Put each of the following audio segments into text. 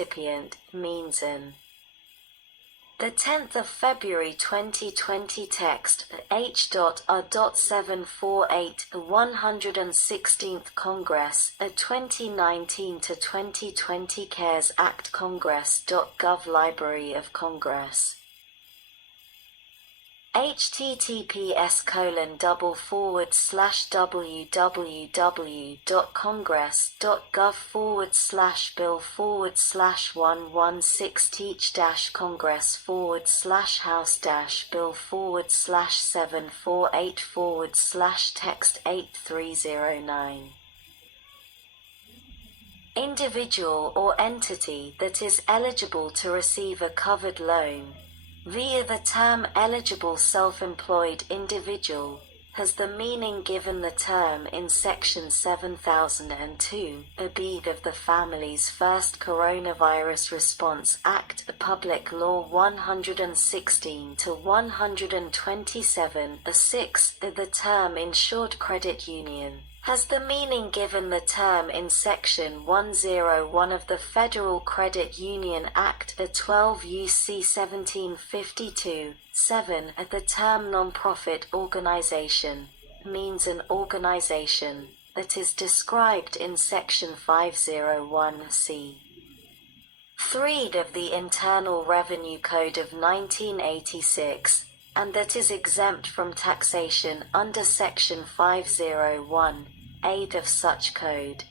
recipient means an. The 10th of February 2020 text H.R.748 116th Congress 2019 to 2020 CARES Act Congress.gov Library of Congress https://www.congress.gov/116-congress/bill/House-bill/748/text 8309. Individual or entity that is eligible to receive a covered loan via the term eligible self-employed individual has the meaning given the term in Section 7002, b of the Family's First Coronavirus Response Act, Public Law 116 to 127, 6, the term Insured Credit Union has the meaning given the term in Section 101 of the Federal Credit Union Act, 12 U.C. 1752, 7. The term nonprofit organization means an organization that is described in Section 501c. 3 of the Internal Revenue Code of 1986, and that is exempt from taxation under Section 501(8) of such code.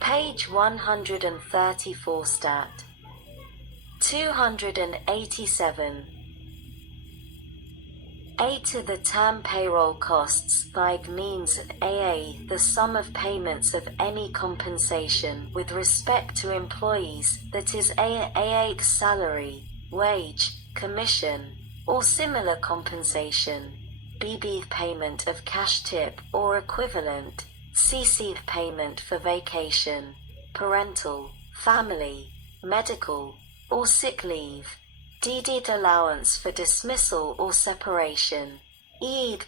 Page 134 Stat. 287. 8. The term payroll costs means the sum of payments of any compensation with respect to employees, that is a salary, wage, commission, or similar compensation, b payment of cash tip or equivalent, c payment for vacation, parental, family, medical, or sick leave, d allowance for dismissal or separation,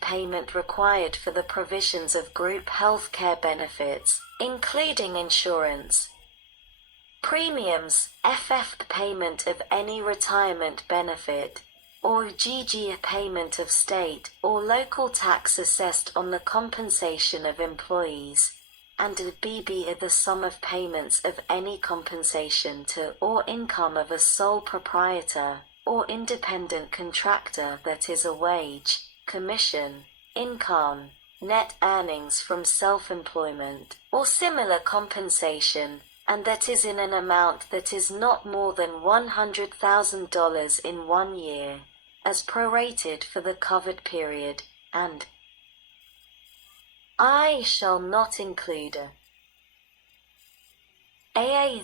payment required for the provisions of group health care benefits, including insurance, premiums, payment of any retirement benefit, or payment of state or local tax assessed on the compensation of employees, and the sum of payments of any compensation to or income of a sole proprietor or independent contractor, that is a wage, commission, income, net earnings from self-employment, or similar compensation, and that is in an amount that is not more than $100,000 in 1 year, as prorated for the covered period, and I shall not include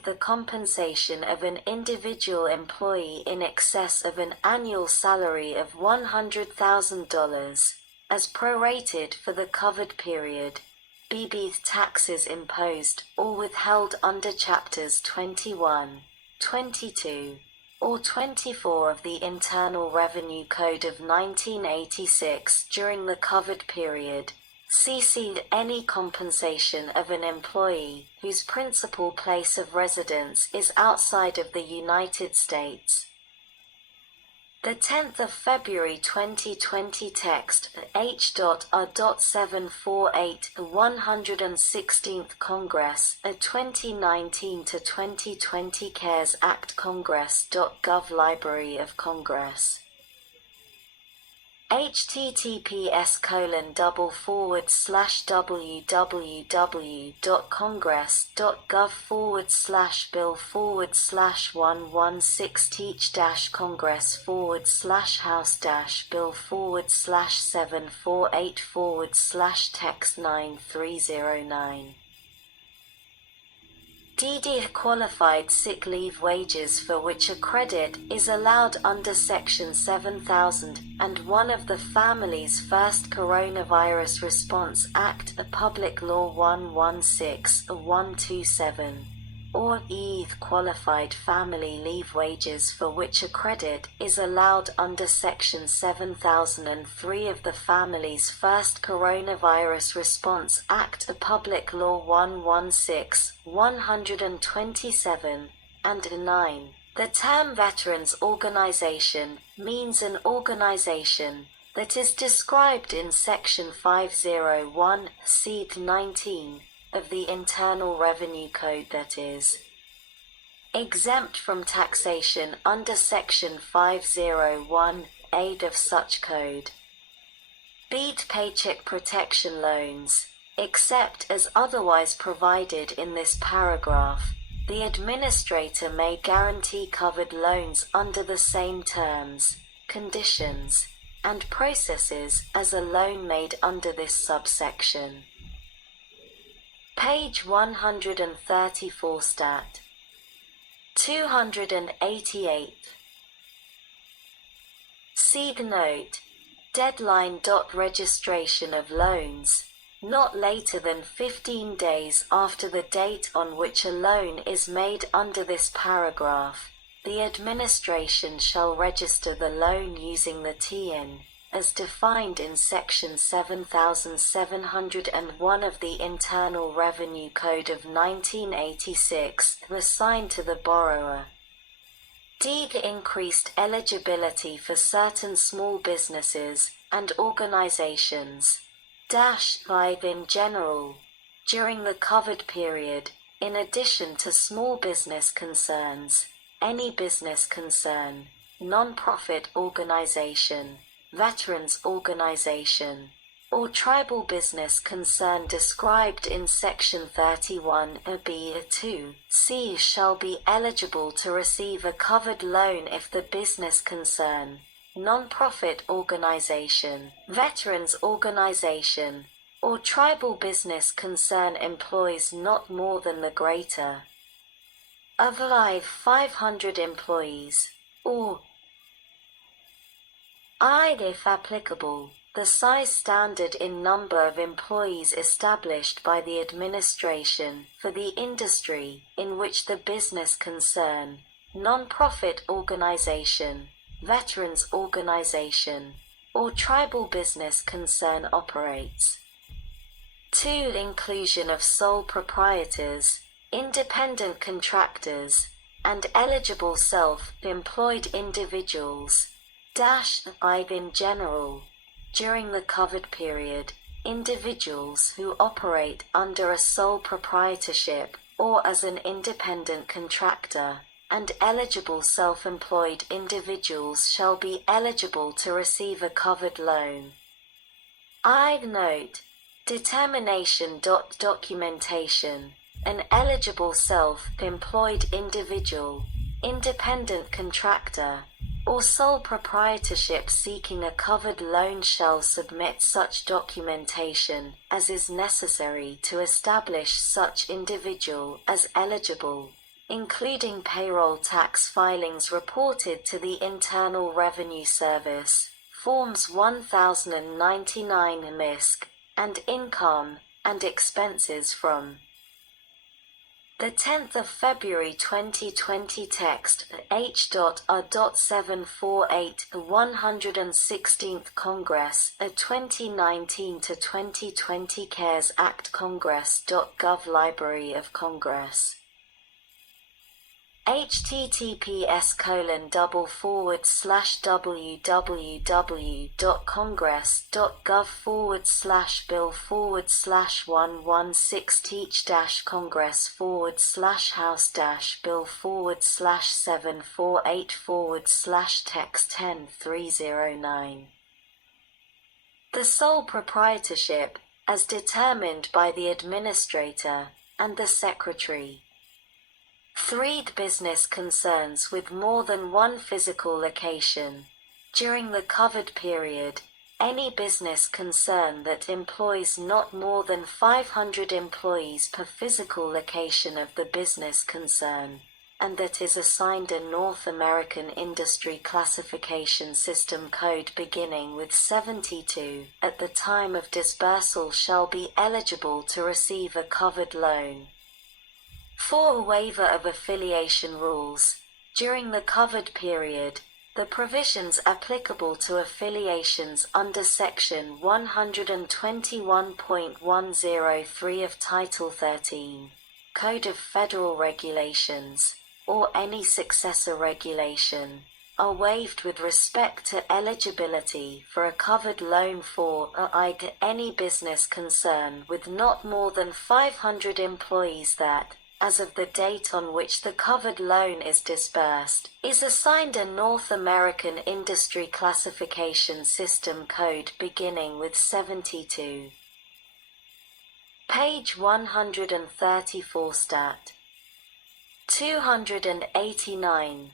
the compensation of an individual employee in excess of an annual salary of $100,000, as prorated for the covered period, b taxes imposed or withheld under Chapters 21, 22, or 24 of the Internal Revenue Code of 1986 during the covered period. Any compensation of an employee whose principal place of residence is outside of the United States. The 10th of February 2020 text H.R.748 116th Congress 2019 to 2020 CARES Act Congress.gov Library of Congress https://www.congress.gov/bill/116-congress/116-house-bill/748/text 9309. Qualified sick leave wages for which a credit is allowed under Section 7001 of the Family's First Coronavirus Response Act, Public Law 116-127. or qualified family leave wages for which a credit is allowed under Section 7003 of the Family's First Coronavirus Response Act, a Public Law 116/127, and 9. The term Veterans Organization means an organization that is described in Section 501(19) of the Internal Revenue Code that is exempt from taxation under Section 501(8) of such code. Beat Paycheck Protection Loans, except as otherwise provided in this paragraph, the administrator may guarantee covered loans under the same terms, conditions, and processes as a loan made under this subsection. Page 134 Stat. 288. Seed Note. Deadline. Registration of loans, not later than 15 days after the date on which a loan is made under this paragraph. The administration shall register the loan using the TIN, as defined in Section 7701 of the Internal Revenue Code of 1986, assigned to the borrower. D. Increased eligibility for certain small businesses and organizations. -5 in general, during the covered period, in addition to small business concerns, any business concern, non-profit organization, veterans organization, or tribal business concern described in Section 31(b)(2)(c) shall be eligible to receive a covered loan if the business concern, non-profit organization, veterans organization, or tribal business concern employs not more than the greater of 500 employees, or if applicable, the size standard in number of employees established by the administration for the industry in which the business concern, non-profit organization, veterans organization, or tribal business concern operates. 2. Inclusion of sole proprietors, independent contractors, and eligible self-employed individuals. -5 in general, during the covered period, individuals who operate under a sole proprietorship or as an independent contractor, and eligible self-employed individuals shall be eligible to receive a covered loan. Note. Determination. Documentation. An eligible self-employed individual, independent contractor, or sole proprietorship seeking a covered loan shall submit such documentation as is necessary to establish such individual as eligible, including payroll tax filings reported to the Internal Revenue Service, Forms 1099 MISC, and income and expenses from the 10th of February 2020 text H.R.748 116th Congress 2019 to 2020 CARES Act Congress.gov Library of Congress www.congress.gov/teach-congress/116-congress/text 10.309. The sole proprietorship, as determined by the administrator and the secretary. 3. Business concerns with more than one physical location. During the covered period, any business concern that employs not more than 500 employees per physical location of the business concern, and that is assigned a North American Industry Classification System code beginning with 72 at the time of disbursal shall be eligible to receive a covered loan. For a waiver of affiliation rules, during the covered period, the provisions applicable to affiliations under Section 121.103 of Title 13, Code of Federal Regulations, or any successor regulation, are waived with respect to eligibility for a covered loan for any business concern with not more than 500 employees that, as of the date on which the covered loan is disbursed, is assigned a North American Industry Classification System code beginning with 72. Page 134 Stat. 289.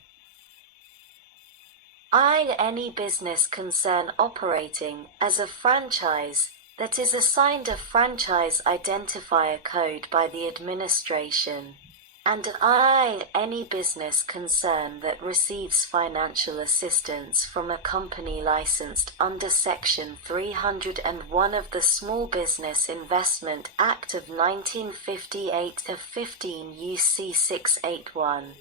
Any business concern operating as a franchise that is assigned a franchise identifier code by the administration, and any business concern that receives financial assistance from a company licensed under Section 301 of the Small Business Investment Act of 1958 of 15 U.C. 681.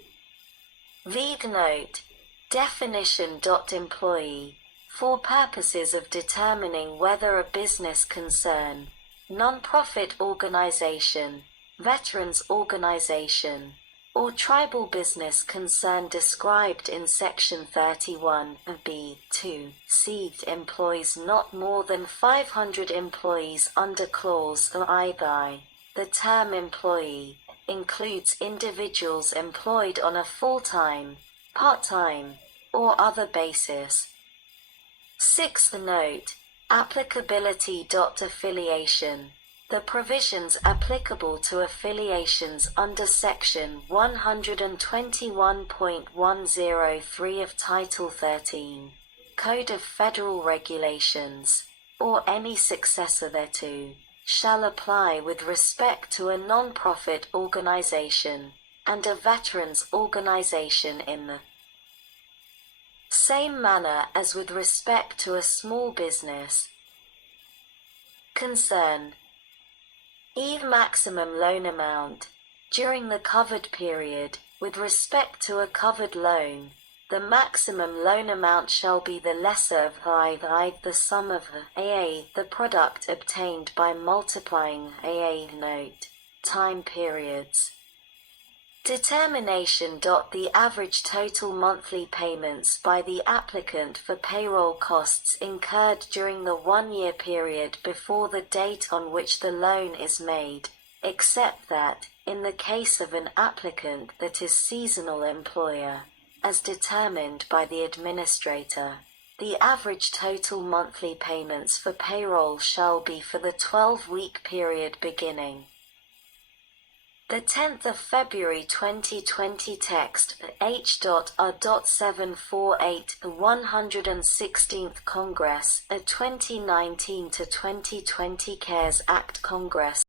Read note. Definition. Employee. For purposes of determining whether a business concern, non-profit organization, veterans organization, or tribal business concern described in Section 31 of B2 C employs not more than 500 employees under Clause I. The term employee includes individuals employed on a full-time, part-time, or other basis. Sixth note. Applicability. Affiliation. The provisions applicable to affiliations under Section 121.103 of Title 13, Code of Federal Regulations, or any successor thereto, shall apply with respect to a non-profit organization and a veterans organization in the same manner as with respect to a small business concern. Maximum loan amount. During the covered period, with respect to a covered loan, the maximum loan amount shall be the lesser of the sum of the product obtained by multiplying note time periods. Determination. The average total monthly payments by the applicant for payroll costs incurred during the 1-year period before the date on which the loan is made, except that, in the case of an applicant that is seasonal employer, as determined by the administrator, the average total monthly payments for payroll shall be for the 12-week period beginning the 10th of February 2020. Text H.R.748 The 116th Congress, a 2019 to 2020 CaresAct Congress